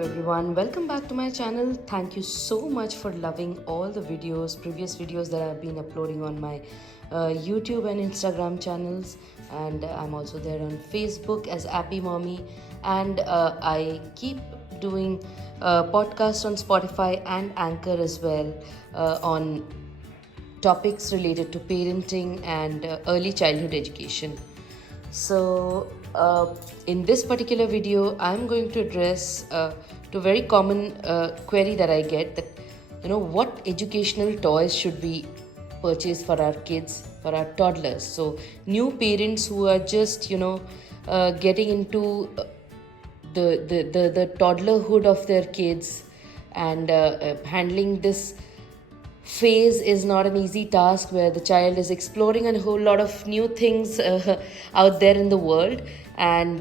everyone, welcome back to my channel. Thank you so much for loving all the previous videos that I've been uploading on my YouTube and Instagram channels, and I'm also there on Facebook as Appy Mommy, and I keep doing podcasts on Spotify and Anchor as well on topics related to parenting and early childhood education. So in this particular video, I'm going to address to a very common query that I get, that what educational toys should we purchase for our kids, for our toddlers. So new parents who are just getting into the toddlerhood of their kids, and handling this phase is not an easy task, where the child is exploring a whole lot of new things out there in the world, and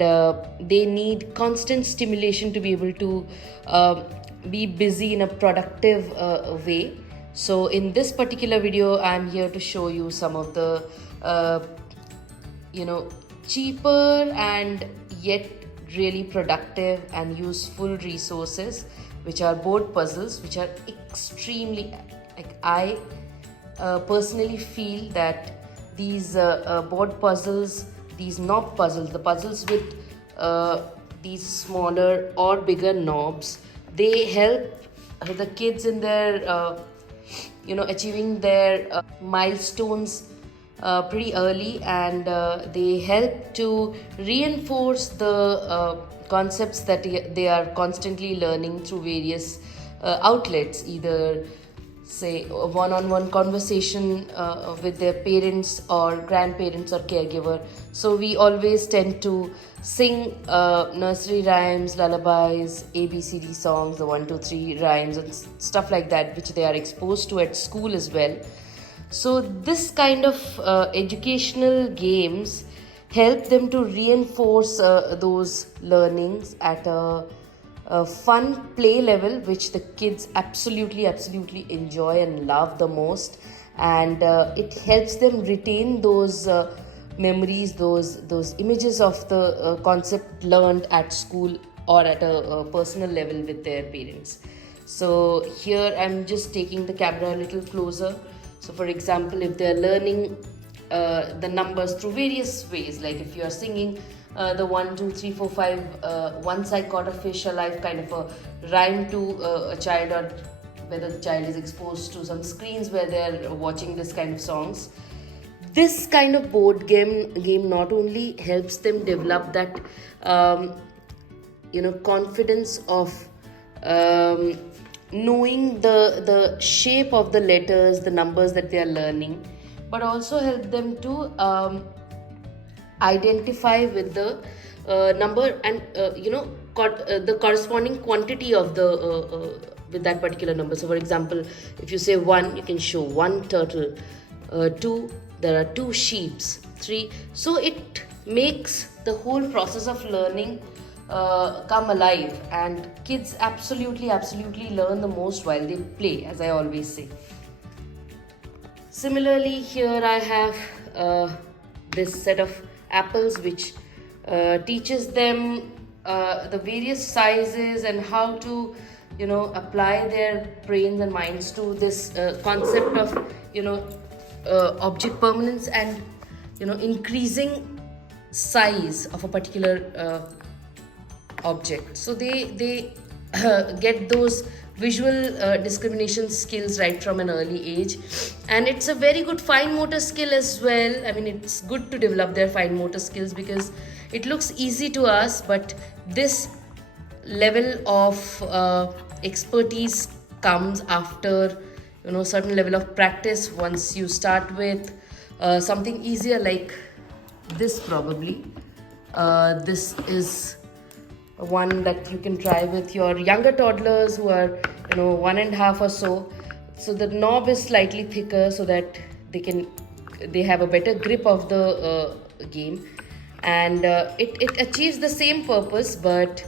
they need constant stimulation to be able to be busy in a productive way. So in this particular video, I'm here to show you some of the cheaper and yet really productive and useful resources, which are board puzzles, which are extremely, I personally feel that these board puzzles, these knob puzzles, the puzzles with these smaller or bigger knobs, they help the kids in their achieving their milestones pretty early, and they help to reinforce the concepts that they are constantly learning through various outlets, either say a one-on-one conversation with their parents or grandparents or caregiver. So we always tend to sing nursery rhymes, lullabies, ABCD songs, the 1 2 3 rhymes and stuff like that, which they are exposed to at school as well. So this kind of educational games help them to reinforce those learnings at a fun play level, which the kids absolutely enjoy and love the most, and it helps them retain those memories, those images of the concept learned at school or at a personal level with their parents. So here I'm just taking the camera a little closer. So for example, if they're learning the numbers through various ways, like if you're singing the 1 2 3 4 5 once I caught a fish alive kind of a rhyme to a child, or whether the child is exposed to some screens where they're watching this kind of songs, this kind of board game not only helps them develop that confidence of knowing the shape of the letters, the numbers that they are learning, but also help them to identify with the number and the corresponding quantity of the with that particular number. So for example, if you say 1, you can show 1 turtle, 2, there are 2 sheeps, 3. So it makes the whole process of learning come alive, and kids absolutely learn the most while they play, as I always say. Similarly, here I have this set of apples, which teaches them the various sizes and how to apply their brains and minds to this concept of object permanence and increasing size of a particular object. So they get those visual discrimination skills right from an early age, and it's a very good fine motor skill as well. I mean, it's good to develop their fine motor skills because it looks easy to us, but this level of expertise comes after certain level of practice. Once you start with something easier like this, probably this is one that you can try with your younger toddlers who are 1.5 or so. So the knob is slightly thicker so that they have a better grip of the game, and it achieves the same purpose but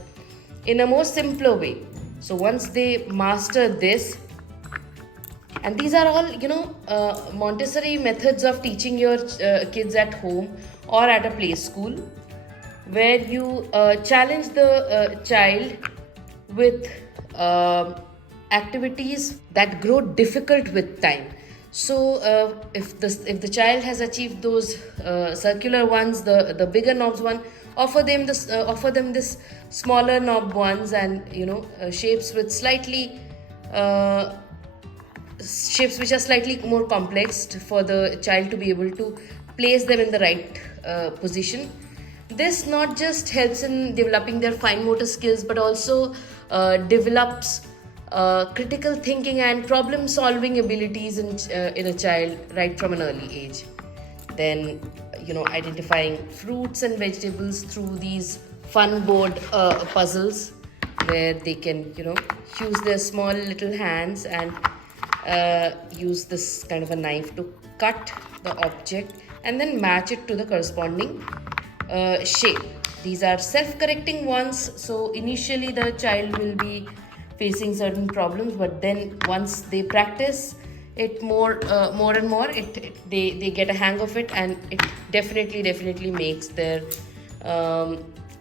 in a more simpler way. So once they master this, and these are all Montessori methods of teaching your kids at home or at a play school, where you challenge the child with activities that grow difficult with time. So if the child has achieved those circular ones, the bigger knobs one, offer them this smaller knob ones, and shapes with slightly shapes which are slightly more complex for the child to be able to place them in the right position. This not just helps in developing their fine motor skills, but also develops critical thinking and problem solving abilities in a child right from an early age. Then identifying fruits and vegetables through these fun board puzzles, where they can use their small little hands and use this kind of a knife to cut the object and then match it to the corresponding shape. These are self-correcting ones, so initially the child will be facing certain problems, but then once they practice it more and more, they get a hang of it, and it definitely makes their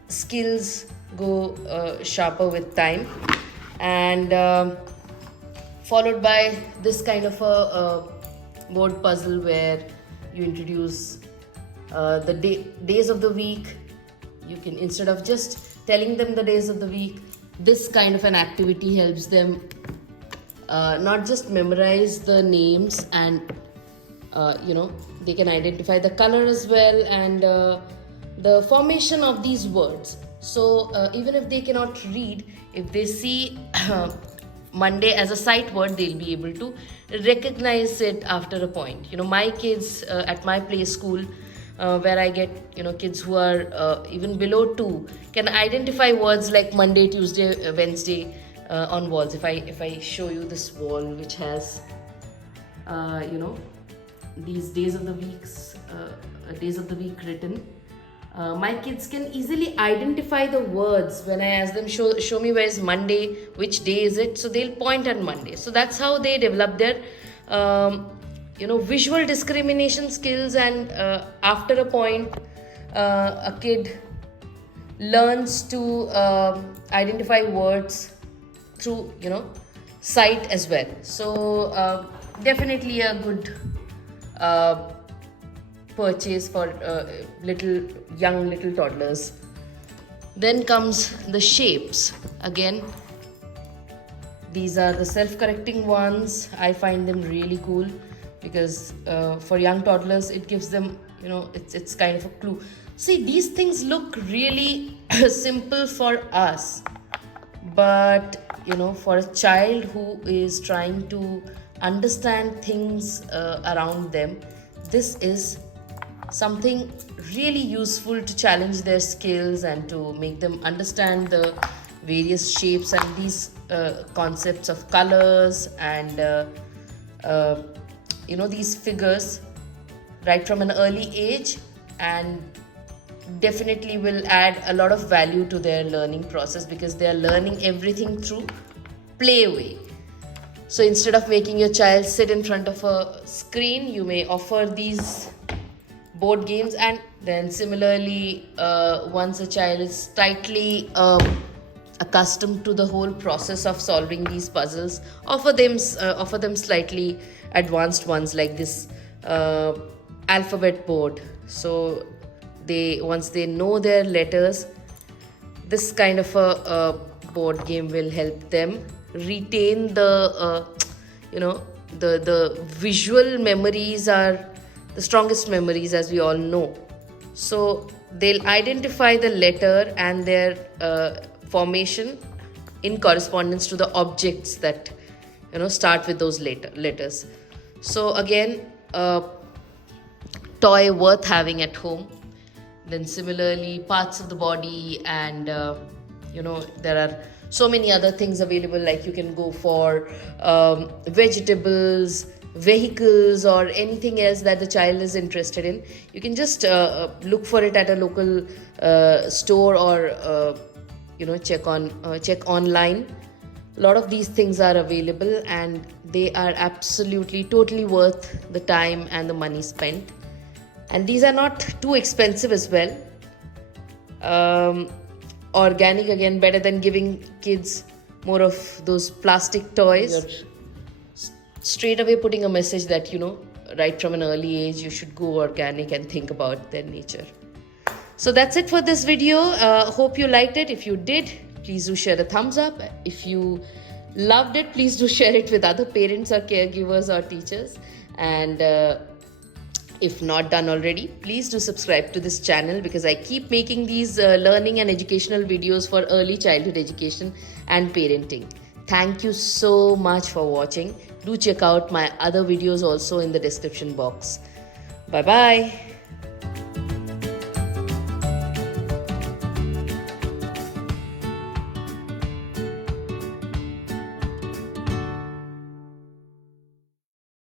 skills go sharper with time. And followed by this kind of a board puzzle where you introduce the days of the week. You can, instead of just telling them the days of the week, this kind of an activity helps them not just memorize the names, and they can identify the color as well, and the formation of these words. So even if they cannot read, if they see Monday as a sight word, they'll be able to recognize it after a point. My kids at my play school, where I get kids who are even below 2, can identify words like Monday, Tuesday, Wednesday on walls. If I show you this wall which has these days of the week written, my kids can easily identify the words when I ask them, show me where is Monday, which day is it, so they'll point at Monday. So that's how they develop their visual discrimination skills. And after a point, a kid learns to identify words through sight as well. So definitely a good purchase for young little toddlers. Then comes the shapes. Again, these are the self-correcting ones. I find them really cool because for young toddlers it gives them it's kind of a clue. See, these things look really simple for us, but for a child who is trying to understand things around them, this is something really useful to challenge their skills and to make them understand the various shapes and these concepts of colors and these figures right from an early age, and definitely will add a lot of value to their learning process because they are learning everything through play way. So instead of making your child sit in front of a screen, you may offer these board games. And then similarly, once a child is tightly accustomed to the whole process of solving these puzzles, offer them slightly advanced ones like this alphabet board. So once they know their letters, this kind of a board game will help them retain the visual memories are the strongest memories, as we all know. So they'll identify the letter and their formation in correspondence to the objects that start with those letters. So again, a toy worth having at home. Then similarly, parts of the body, and there are so many other things available, like you can go for vegetables, vehicles, or anything else that the child is interested in. You can just look for it at a local store, or check online. A lot of these things are available, and they are absolutely totally worth the time and the money spent. And these are not too expensive as well. Organic, again, better than giving kids more of those plastic toys, you're straight away putting a message that, right from an early age, you should go organic and think about their nature. So that's it for this video. Hope you liked it. If you did, please do share a thumbs up. If you loved it, please do share it with other parents or caregivers or teachers. And if not done already, please do subscribe to this channel, because I keep making these learning and educational videos for early childhood education and parenting. Thank you so much for watching. Do check out my other videos also in the description box. Bye bye.